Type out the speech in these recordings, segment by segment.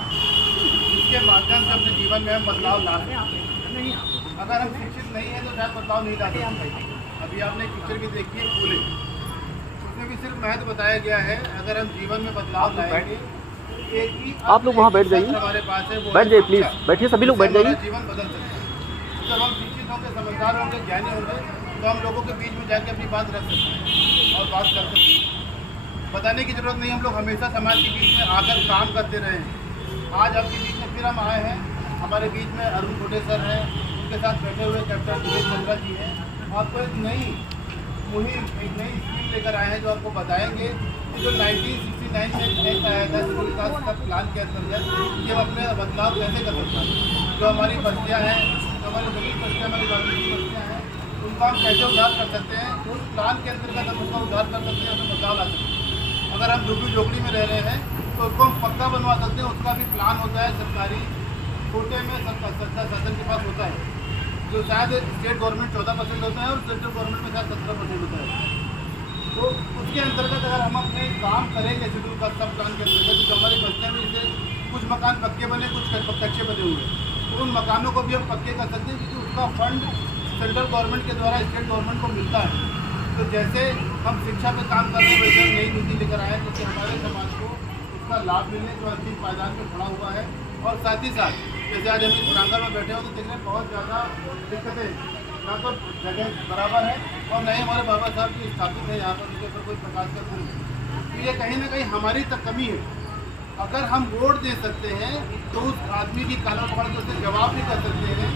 इसके माध्यम से अपने जीवन में हम बदलाव ला सकते हैं। अगर हम शिक्षित नहीं है तो शायद बदलाव नहीं ला सकते। अभी आपने पिक्चर भी देखी है फूले, उसमें भी सिर्फ महत्व बताया गया है। अगर हम जीवन में बदलाव लाएंगे, एक ही आप लोग वहाँ बैठ जाइए, हमारे पास है, वो बैठ जाइए प्लीज़, बैठिए सभी लोग बैठ जाइए। जीवन बदल सकते हैं। जब हम शिक्षित होंगे, समझदार होंगे, ज्ञानी होंगे, तो हम लोगों के बीच में जाके अपनी बात रख सकते हैं और बात कर सकते हैं। बताने की जरूरत नहीं, हम लोग हमेशा समाज के बीच में आकर काम करते रहे हैं। आज आपके बीच में फिर हम आए हैं। हमारे बीच में अरुण कोटे सर हैं, उनके साथ बैठे हुए कैप्टन दिनेश चंद्रा जी हैं। आपको एक नई मुहिम, एक नई स्कीम लेकर आए हैं जो आपको बताएंगे कि जो 1969 में एक्ट आया था शिशु विकास का प्लान के अंतर्गत कि हम अपने बदलाव कैसे कर सकते हैं। जो हमारी बस्तियाँ हैं, जो हमारी दलित बस्तियाँ, हमारी बाल्मीकि बस्तियाँ हैं, उनका हम कैसे उद्धार कर सकते हैं। उस प्लान के अंतर्गत हम उसका उद्धार कर सकते हैं, उसमें बदलाव ला सकते हैं। अगर हम झुग्गी झोपड़ी में रह रहे हैं तो उसको हम पक्का बनवा सकते हैं। उसका भी प्लान होता है सरकारी, कोटे में सत्ता शासन के पास होता है, जो शायद स्टेट गवर्नमेंट 14% होता है और सेंट्रल गवर्नमेंट में शायद 17% होता है। तो उसके अंतर्गत अगर हम अपने काम करेंगे शेड्यूल का सब प्लान के अंतर्गत, तो हमारी बस्तियाँ में जैसे कुछ मकान पक्के बने, कुछ कच्चे बने हुए हैं, तो उन मकानों को भी हम पक्के कर सकते हैं क्योंकि उसका फंड सेंट्रल गवर्नमेंट के द्वारा स्टेट गवर्नमेंट को मिलता है। तो जैसे हम शिक्षा पे काम कर रहे हैं, वैसे हम नई नीति लेकर आए हैं क्योंकि हमारे समाज को उसका लाभ मिले, जो अंतिम पायदान में खड़ा हुआ है। और साथ ही साथ जैसे आज हम इस प्रांगण में बैठे हो तो देखने बहुत ज़्यादा दिक्कतें, ना तो जगह बराबर है और न ही हमारे बाबा साहब की स्थापित है यहाँ पर, उनके ऊपर कोई प्रकाश का फूल है। तो ये कहीं ना कहीं हमारी तक कमी है। अगर हम वोट दे सकते हैं तो उस आदमी की काला पकड़ के उससे जवाब भी कर सकते हैं,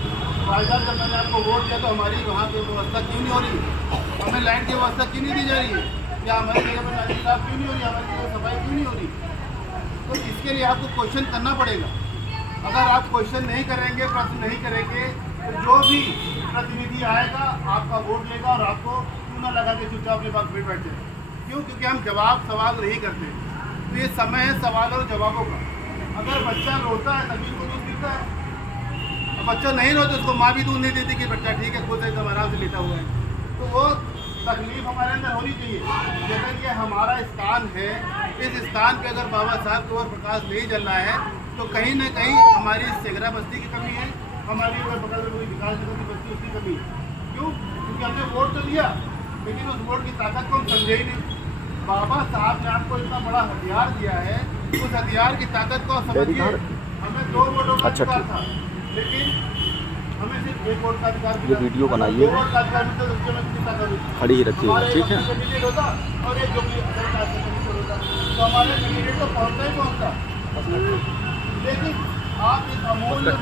भाई साहब जब मैंने आपको वोट दिया तो हमारी वहाँ पर व्यवस्था क्यों नहीं हो रही, हमें लाइट की व्यवस्था क्यों नहीं दी जा रही है, या हमारी जगह पर नाली साफ क्यों नहीं हो रही, हमारी जगह सफाई क्यों नहीं हो रही। तो इसके लिए आपको क्वेश्चन करना पड़ेगा। अगर आप क्वेश्चन नहीं करेंगे, प्रश्न नहीं करेंगे, तो जो भी प्रतिनिधि आएगा आपका वोट लेगा और आपको क्यों ना लगा के चुपचाप अपनी बात फिर बैठ जाए। क्यों? क्योंकि हम जवाब सवाल नहीं करते। तो ये समय है सवाल और जवाबों का। अगर बच्चा रोता है तभी उसको दूध मिलता है, और बच्चा नहीं रोता उसको माँ भी दूध नहीं देती कि बच्चा ठीक है, खुद एकदम आराम से लेटा हुआ है। तो वो तकलीफ हमारे अंदर होनी चाहिए। जैसे कि हमारा स्थान है, इस स्थान पे अगर बाबा साहब को और प्रकाश नहीं जल रहा है तो कहीं ना कहीं हमारी सेगरा बस्ती की कमी है, हमारी अगर बगल में कोई विकास नगर की बस्ती उसकी कमी है। क्यों? क्योंकि हमने वोट तो दिया लेकिन उस वोट की ताकत को हम समझे ही नहीं। बाबा साहब ने आपको इतना बड़ा हथियार दिया है, उस हथियार की ताकत को समझिए। हमें 2 वोटों का अधिकार था, लेकिन हमें सिर्फ 1 वोट का अधिकार मिला। ये वीडियो बनाइए, खड़ी ही रखिए, ठीक है। और एक जो भी तो हमारे कैंडिडेट को पहुँचता ही पहुँचता, लेकिन आप इस अमूल्य